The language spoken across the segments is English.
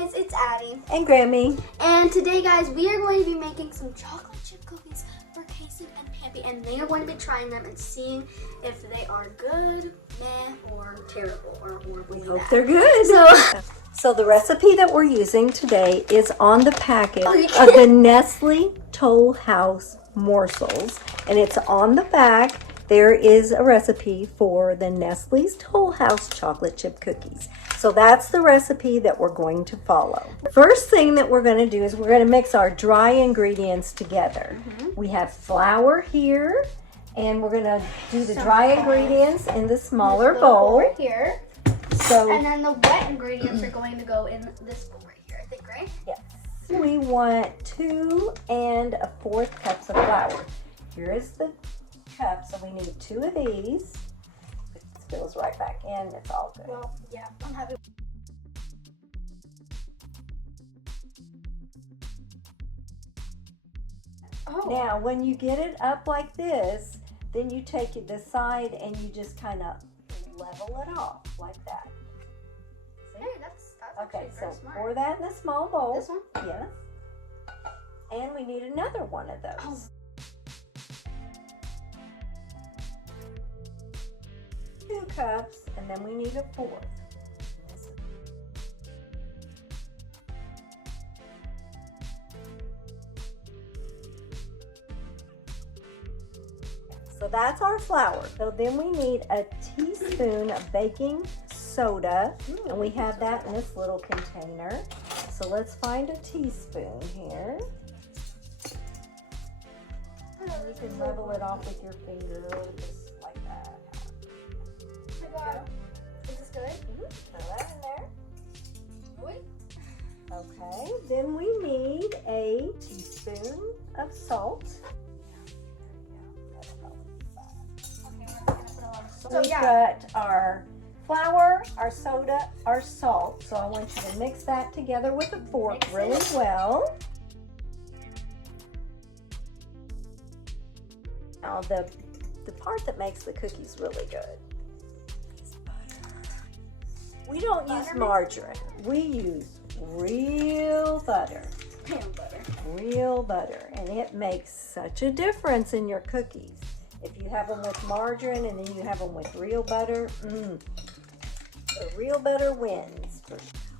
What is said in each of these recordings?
guys, it's Addie. And Grammy. And today, guys, we are going to be making some chocolate chip cookies for Casey and Pampy, and they are going to be trying them and seeing if they are good, meh, or terrible, or horribly Hope bad. they're good. So the recipe that we're using today is on the packet of the Nestle Toll House morsels, and it's on the back. There is a recipe for the Nestle's Toll House chocolate chip cookies. So that's the recipe that we're going to follow. First thing that we're going to do is we're going to mix our dry ingredients together. We have flour here, and we're going to do the dry ingredients in the smaller bowl. Right here. So, and then the wet ingredients are going to go in this bowl right here, I think, right? yes. We want 2 1/4 cups of flour. Here is the cup, so we need 2 of these. It spills right back in, it's all good. Well, yeah, I'm happy. Oh. Now, when you get it up like this, then you take it this side and you just kind of level it off like that. See? Hey, that's Okay, actually so very smart. pour that in a small bowl. This one? Yes. And we need another one of those. Oh. 2 cups, and then we need a 4th. So that's our flour. So then we need a teaspoon of baking soda, and we have that in this little container. So let's find a teaspoon here. You can level it off with your finger, just like that. Oh my God. Is this good? Throw that in there. Wait. Okay, then we need a teaspoon of salt. So we've got our flour, our soda, our salt. So I want you to mix that together with a fork really well. Now the part that makes the cookies really good is butter. We don't use margarine. We use real butter. Real butter. And it makes such a difference in your cookies. If you have them with margarine and then you have them with real butter, the real butter wins.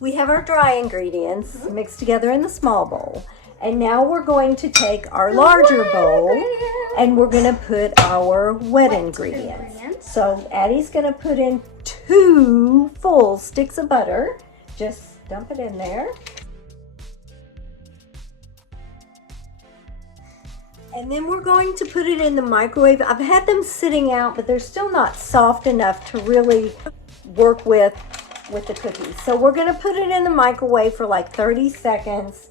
We have our dry ingredients mixed together in the small bowl. And now we're going to take our larger bowl and we're going to put our wet ingredients. So Addie's going to put in 2 full sticks of butter. Just dump it in there. And then we're going to put it in the microwave. I've had them sitting out, but they're still not soft enough to really work with the cookies. So we're going to put it in the microwave for like 30 seconds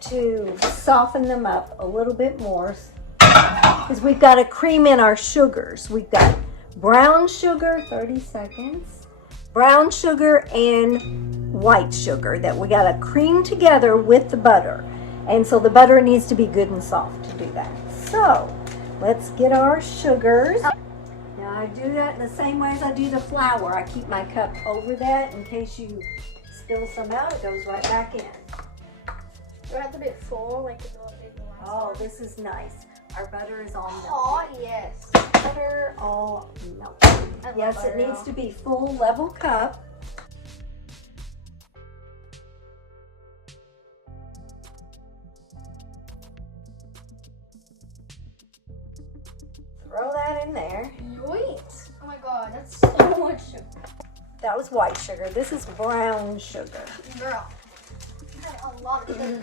to soften them up a little bit more. Because we've got to cream in our sugars. We've got brown sugar, 30 seconds, brown sugar and white sugar that we got to cream together with the butter. And so the butter needs to be good and soft to do that. So let's get our sugars. Now I do that in the same way as I do the flour. I keep my cup over that in case you spill some out. It goes right back in. Do I have to be full, like the big one? Oh, this is nice. Our butter is all melted. Oh, yes. Butter all melted. Yes, it needs to be full level cup. Throw that in there. Wait. Oh my God, that's so much sugar. That was white sugar. This is brown sugar. Girl, you had a lot of sugar.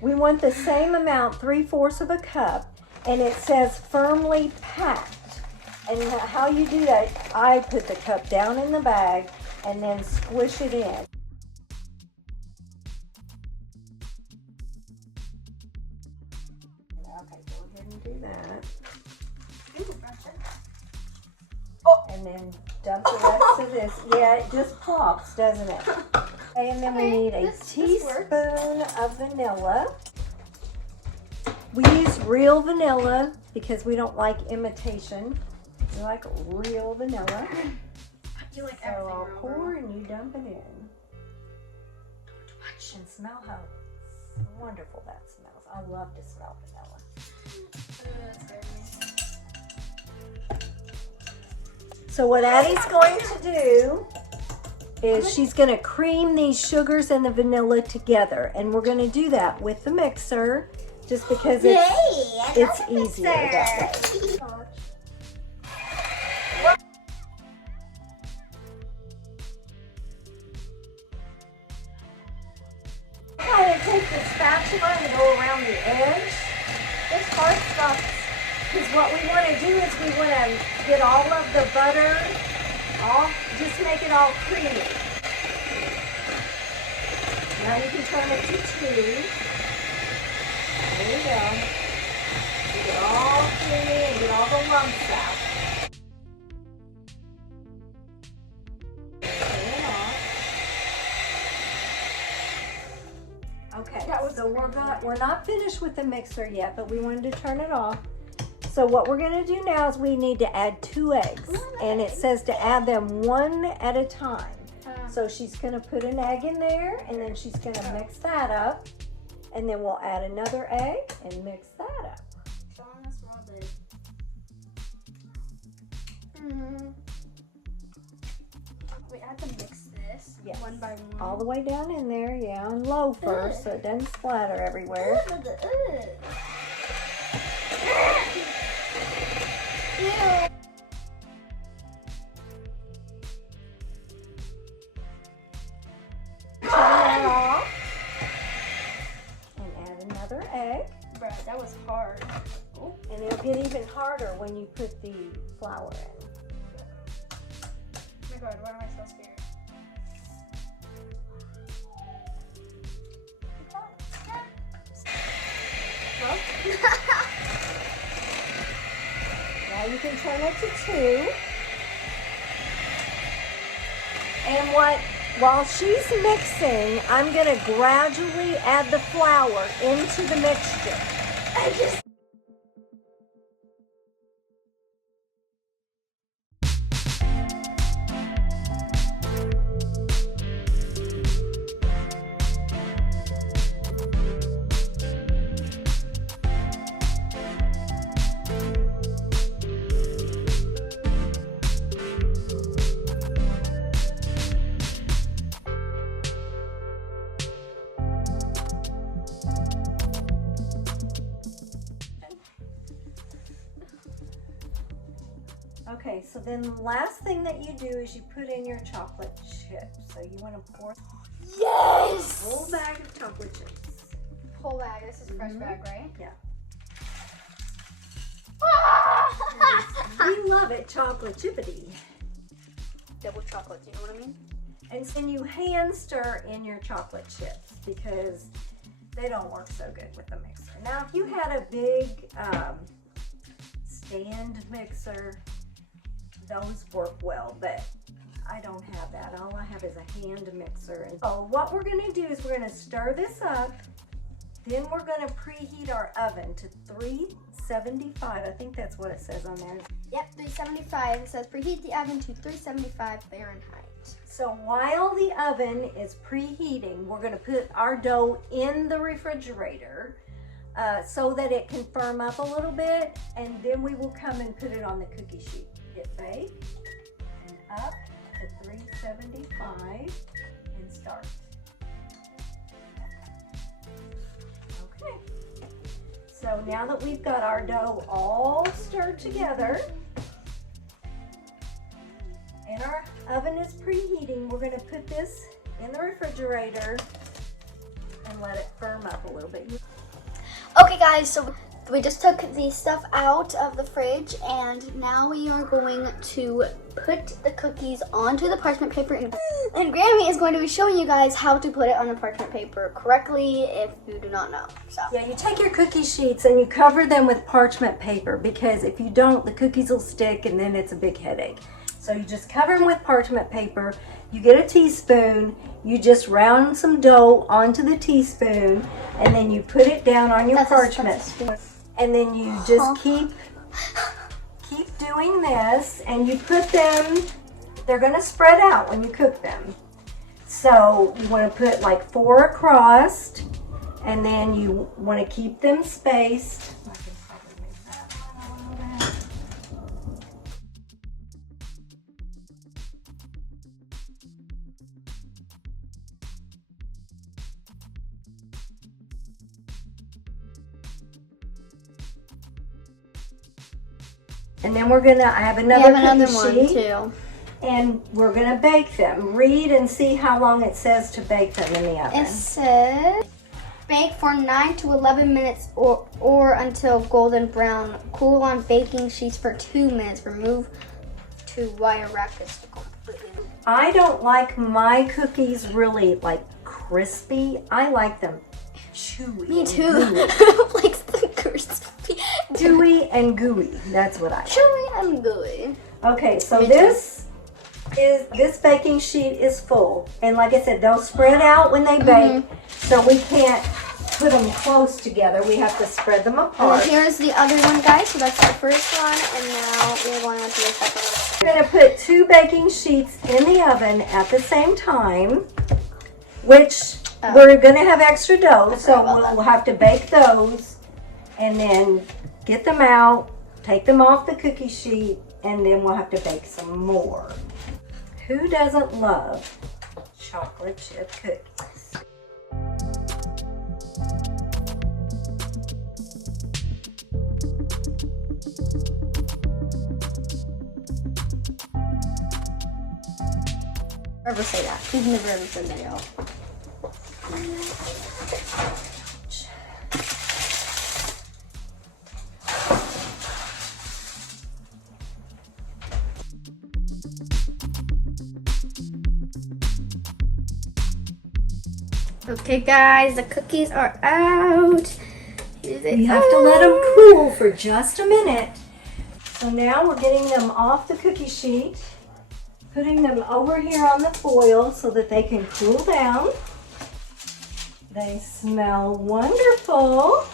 We want the same amount, 3/4 of a cup, and it says firmly packed. And how you do that, I put the cup down in the bag and then squish it in. Okay, go ahead and do that. And then dump the rest of this. Yeah, it just pops, doesn't it? Okay, and then we need a teaspoon of vanilla. We use real vanilla because we don't like imitation. We like real vanilla. You like So I'll pour and you dump it in. and smell how wonderful that smells. I love to smell vanilla. So what Addie's going to do is she's going to cream these sugars and the vanilla together. And we're going to do that with the mixer just because it's easier that way. Kind of take the spatula and go around the edge. This hard stuff, because what we want to do is we want to get all of the butter, just make it all creamy. Now you can turn it to 2. There you go. Get it all creamy and get all the lumps out. Okay, so we're not finished with the mixer yet, but we wanted to turn it off. So what we're going to do now is we need to add 2 eggs, and it says to add them 1 at a time. So she's going to put an egg in there, and then she's going to mix that up, and then we'll add another egg and mix that up. We have to mix this one by one. All the way down in there, yeah, on low first, so it doesn't splatter everywhere. Turn that off and add another egg. Bruh, that was hard. And it'll get even harder when you put the flour in. Oh my god, why am I so scared? Now you can turn it to 2. And while she's mixing, I'm going to gradually add the flour into the mixture. Okay, so then the last thing that you do is you put in your chocolate chips. So you want to pour a whole bag of chocolate chips. Whole bag. This is fresh bag, right? Yeah. We love it chocolate chippity. Double chocolate, you know what I mean? And then you hand stir in your chocolate chips because they don't work so good with the mixer. Now, if you had a big stand mixer, those work well, but I don't have that. All I have is a hand mixer. And so what we're going to do is we're going to stir this up. Then we're going to preheat our oven to 375. I think that's what it says on there. Yep, 375. It says preheat the oven to 375 Fahrenheit. So while the oven is preheating, we're going to put our dough in the refrigerator so that it can firm up a little bit, and then we will come and put it on the cookie sheet. Hit bake and up to 375 and start. Okay. So now that we've got our dough all stirred together and our oven is preheating, we're going to put this in the refrigerator and let it firm up a little bit. Okay guys, so we just took the stuff out of the fridge and now we are going to put the cookies onto the parchment paper and Grammy is going to be showing you guys how to put it on the parchment paper correctly if you do not know. So yeah, you take your cookie sheets and you cover them with parchment paper because if you don't, the cookies will stick and then it's a big headache. So you just cover them with parchment paper. You get a teaspoon, you just round some dough onto the teaspoon, and then you put it down on your parchment. And then you just keep doing this, and you put them, they're gonna spread out when you cook them. So you want to put like 4 across, and then you want to keep them spaced. And then I have another cookie sheet, too. and we're gonna bake them. Read and see how long it says to bake them in the oven. It says bake for 9 to 11 minutes or until golden brown. Cool on baking sheets for 2 minutes. Remove to wire rack this completely. I don't like my cookies really like crispy. I like them chewy. Me too. Like the crispy. Chewy and gooey. That's what I like. Chewy and gooey. Okay, so Me this baking sheet is full, and like I said, they'll spread out when they bake. So we can't put them close together. We have to spread them apart. And here's the other one, guys. So that's the first one, and now we're going on to the second one. We're gonna put 2 baking sheets in the oven at the same time, which we're gonna have extra dough, so we'll have to bake those, and then get them out, take them off the cookie sheet, and then we'll have to bake some more. Who doesn't love chocolate chip cookies? Never say that. Please never ever say that, y'all. Okay, guys, the cookies are out. You have to let them cool for just a minute. So now we're getting them off the cookie sheet, putting them over here on the foil so that they can cool down. They smell wonderful.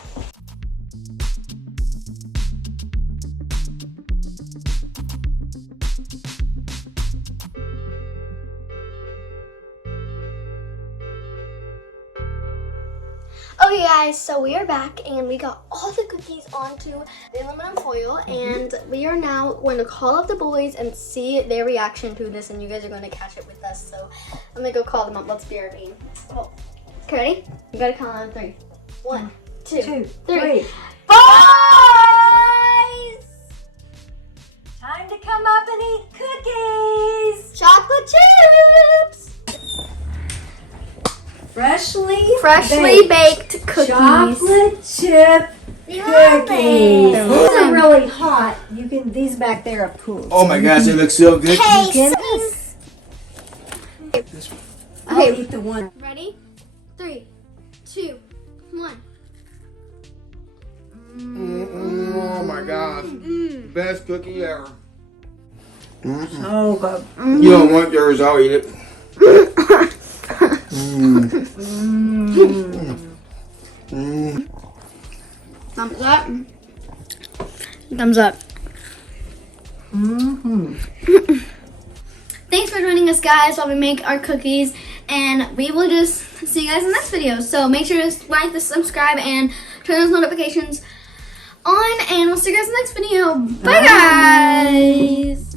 Okay, guys, so we are back and we got all the cookies onto the aluminum foil, and we are now going to call up the boys and see their reaction to this, and you guys are going to catch it with us. So I'm going to go call them up. Let's be ready. Oh, okay, ready? You got to count on 3. 1, 2, 3. Boys! Time to come up and eat cookies. Chocolate chips! Freshly baked cookies. Chocolate chip cookies. These are really hot. These back there are cool. Oh my gosh, they look so good. Okay, I'll eat the one. ready? 3, 2, 1. Oh my gosh. Best cookie ever. So good. You don't want yours, I'll eat it. Thumbs up. Thumbs up. Thanks for joining us, guys, while we make our cookies, and we will just see you guys in the next video. So make sure to like, subscribe, and turn those notifications on, and we'll see you guys in the next video. Bye, guys.